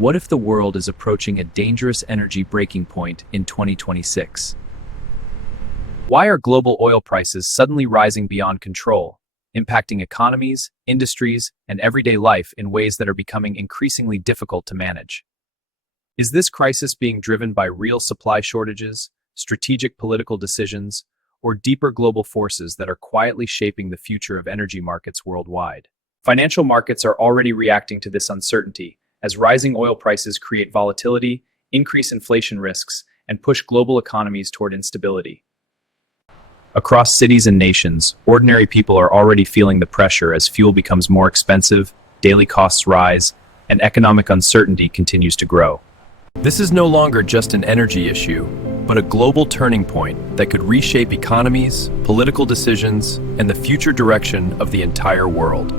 What if the world is approaching a dangerous energy breaking point in 2026? Why are global oil prices suddenly rising beyond control, impacting economies, industries, and everyday life in ways that are becoming increasingly difficult to manage? Is this crisis being driven by real supply shortages, strategic political decisions, or deeper global forces that are quietly shaping the future of energy markets worldwide? Financial markets are already reacting to this uncertainty, as rising oil prices create volatility, increase inflation risks, and push global economies toward instability. Across cities and nations, ordinary people are already feeling the pressure as fuel becomes more expensive, daily costs rise, and economic uncertainty continues to grow. This is no longer just an energy issue, but a global turning point that could reshape economies, political decisions, and the future direction of the entire world.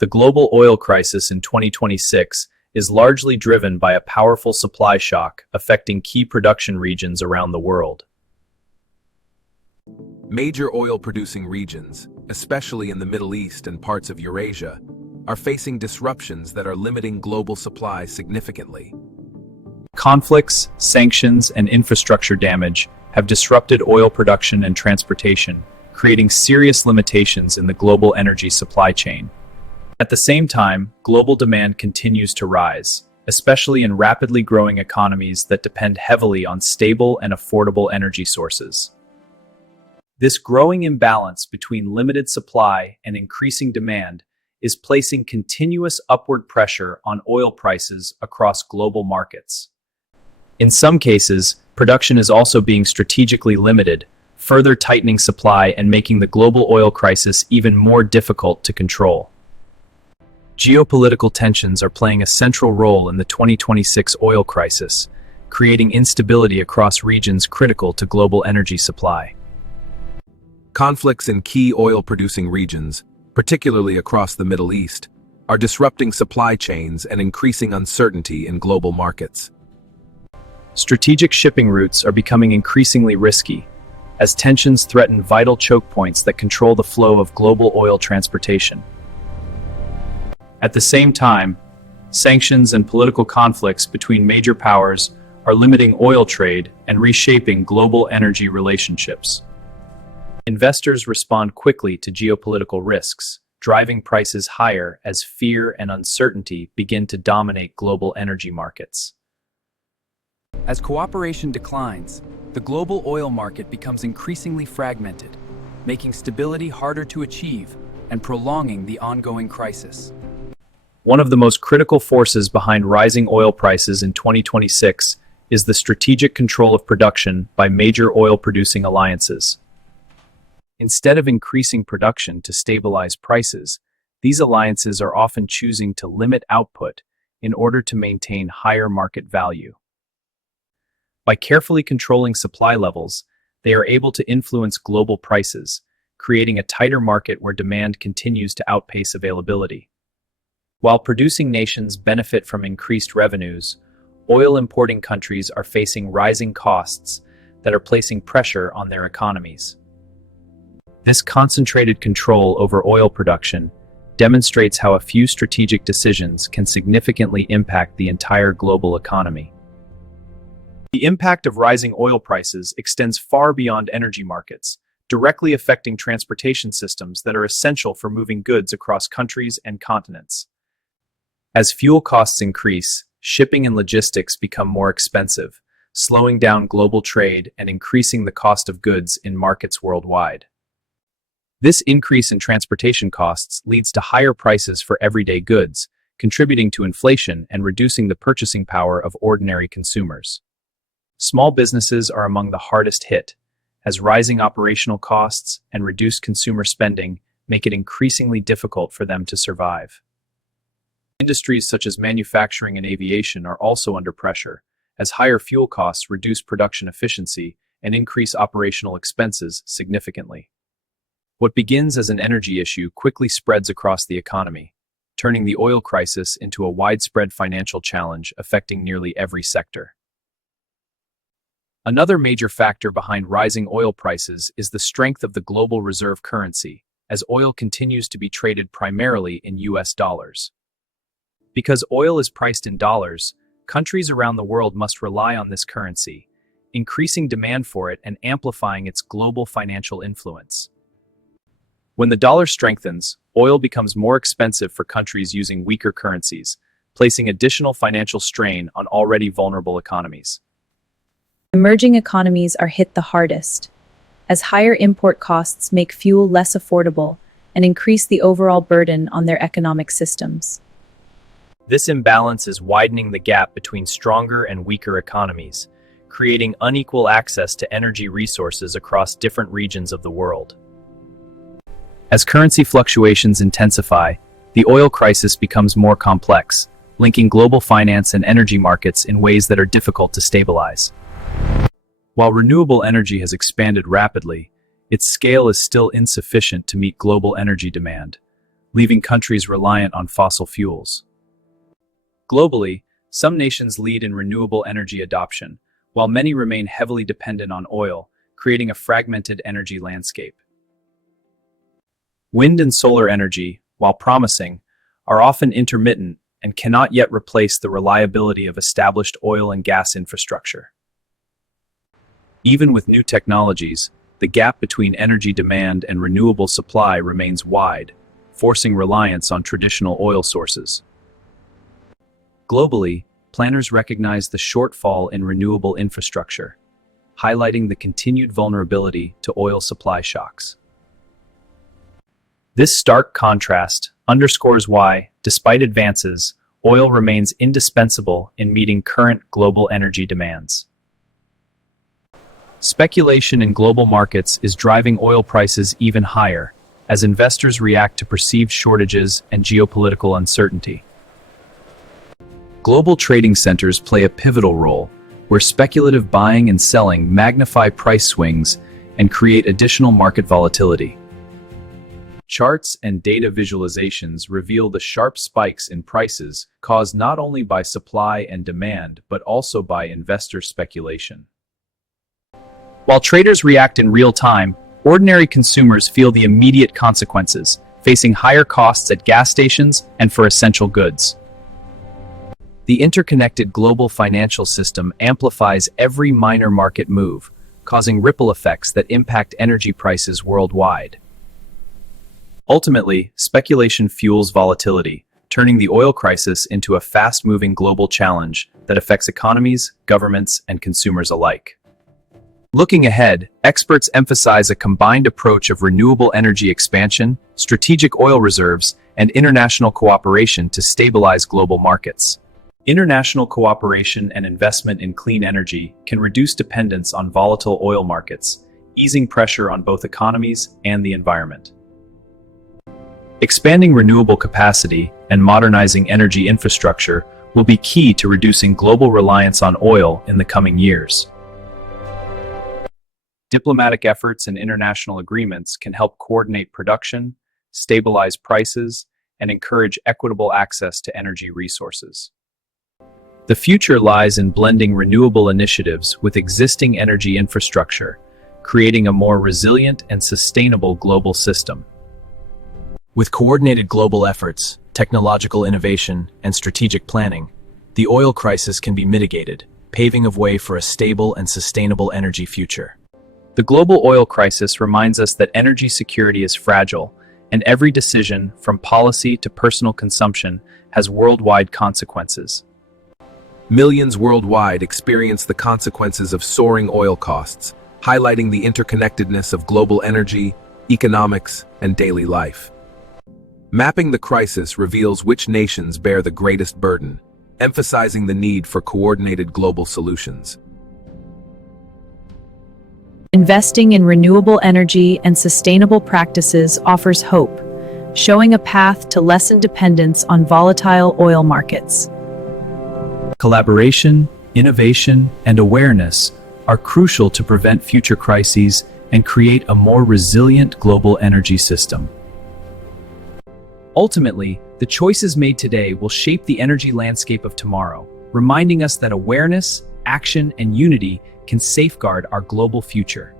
The global oil crisis in 2026 is largely driven by a powerful supply shock affecting key production regions around the world. Major oil-producing regions, especially in the Middle East and parts of Eurasia, are facing disruptions that are limiting global supply significantly. Conflicts, sanctions, and infrastructure damage have disrupted oil production and transportation, creating serious limitations in the global energy supply chain. At the same time, global demand continues to rise, especially in rapidly growing economies that depend heavily on stable and affordable energy sources. This growing imbalance between limited supply and increasing demand is placing continuous upward pressure on oil prices across global markets. In some cases, production is also being strategically limited, further tightening supply and making the global oil crisis even more difficult to control. Geopolitical tensions are playing a central role in the 2026 oil crisis, creating instability across regions critical to global energy supply. Conflicts in key oil-producing regions, particularly across the Middle East, are disrupting supply chains and increasing uncertainty in global markets. Strategic shipping routes are becoming increasingly risky, as tensions threaten vital choke points that control the flow of global oil transportation. At the same time, sanctions and political conflicts between major powers are limiting oil trade and reshaping global energy relationships. Investors respond quickly to geopolitical risks, driving prices higher as fear and uncertainty begin to dominate global energy markets. As cooperation declines, the global oil market becomes increasingly fragmented, making stability harder to achieve and prolonging the ongoing crisis. One of the most critical forces behind rising oil prices in 2026 is the strategic control of production by major oil-producing alliances. Instead of increasing production to stabilize prices, these alliances are often choosing to limit output in order to maintain higher market value. By carefully controlling supply levels, they are able to influence global prices, creating a tighter market where demand continues to outpace availability. While producing nations benefit from increased revenues, oil-importing countries are facing rising costs that are placing pressure on their economies. This concentrated control over oil production demonstrates how a few strategic decisions can significantly impact the entire global economy. The impact of rising oil prices extends far beyond energy markets, directly affecting transportation systems that are essential for moving goods across countries and continents. As fuel costs increase, shipping and logistics become more expensive, slowing down global trade and increasing the cost of goods in markets worldwide. This increase in transportation costs leads to higher prices for everyday goods, contributing to inflation and reducing the purchasing power of ordinary consumers. Small businesses are among the hardest hit, as rising operational costs and reduced consumer spending make it increasingly difficult for them to survive. Industries such as manufacturing and aviation are also under pressure, as higher fuel costs reduce production efficiency and increase operational expenses significantly. What begins as an energy issue quickly spreads across the economy, turning the oil crisis into a widespread financial challenge affecting nearly every sector. Another major factor behind rising oil prices is the strength of the global reserve currency, as oil continues to be traded primarily in US dollars. Because oil is priced in dollars, countries around the world must rely on this currency, increasing demand for it and amplifying its global financial influence. When the dollar strengthens, oil becomes more expensive for countries using weaker currencies, placing additional financial strain on already vulnerable economies. Emerging economies are hit the hardest, as higher import costs make fuel less affordable and increase the overall burden on their economic systems. This imbalance is widening the gap between stronger and weaker economies, creating unequal access to energy resources across different regions of the world. As currency fluctuations intensify, the oil crisis becomes more complex, linking global finance and energy markets in ways that are difficult to stabilize. While renewable energy has expanded rapidly, its scale is still insufficient to meet global energy demand, leaving countries reliant on fossil fuels. Globally, some nations lead in renewable energy adoption, while many remain heavily dependent on oil, creating a fragmented energy landscape. Wind and solar energy, while promising, are often intermittent and cannot yet replace the reliability of established oil and gas infrastructure. Even with new technologies, the gap between energy demand and renewable supply remains wide, forcing reliance on traditional oil sources. Globally, planners recognize the shortfall in renewable infrastructure, highlighting the continued vulnerability to oil supply shocks. This stark contrast underscores why, despite advances, oil remains indispensable in meeting current global energy demands. Speculation in global markets is driving oil prices even higher, as investors react to perceived shortages and geopolitical uncertainty. Global trading centers play a pivotal role, where speculative buying and selling magnify price swings and create additional market volatility. Charts and data visualizations reveal the sharp spikes in prices caused not only by supply and demand, but also by investor speculation. While traders react in real time, ordinary consumers feel the immediate consequences, facing higher costs at gas stations and for essential goods. The interconnected global financial system amplifies every minor market move, causing ripple effects that impact energy prices worldwide. Ultimately, speculation fuels volatility, turning the oil crisis into a fast-moving global challenge that affects economies, governments, and consumers alike. Looking ahead, experts emphasize a combined approach of renewable energy expansion, strategic oil reserves, and international cooperation to stabilize global markets. International cooperation and investment in clean energy can reduce dependence on volatile oil markets, easing pressure on both economies and the environment. Expanding renewable capacity and modernizing energy infrastructure will be key to reducing global reliance on oil in the coming years. Diplomatic efforts and international agreements can help coordinate production, stabilize prices, and encourage equitable access to energy resources. The future lies in blending renewable initiatives with existing energy infrastructure, creating a more resilient and sustainable global system. With coordinated global efforts, technological innovation, and strategic planning, the oil crisis can be mitigated, paving a way for a stable and sustainable energy future. The global oil crisis reminds us that energy security is fragile, and every decision, from policy to personal consumption, has worldwide consequences. Millions worldwide experience the consequences of soaring oil costs, highlighting the interconnectedness of global energy, economics, and daily life. Mapping the crisis reveals which nations bear the greatest burden, emphasizing the need for coordinated global solutions. Investing in renewable energy and sustainable practices offers hope, showing a path to lessen dependence on volatile oil markets. Collaboration, innovation, and awareness are crucial to prevent future crises and create a more resilient global energy system. Ultimately, the choices made today will shape the energy landscape of tomorrow, reminding us that awareness, action, and unity can safeguard our global future.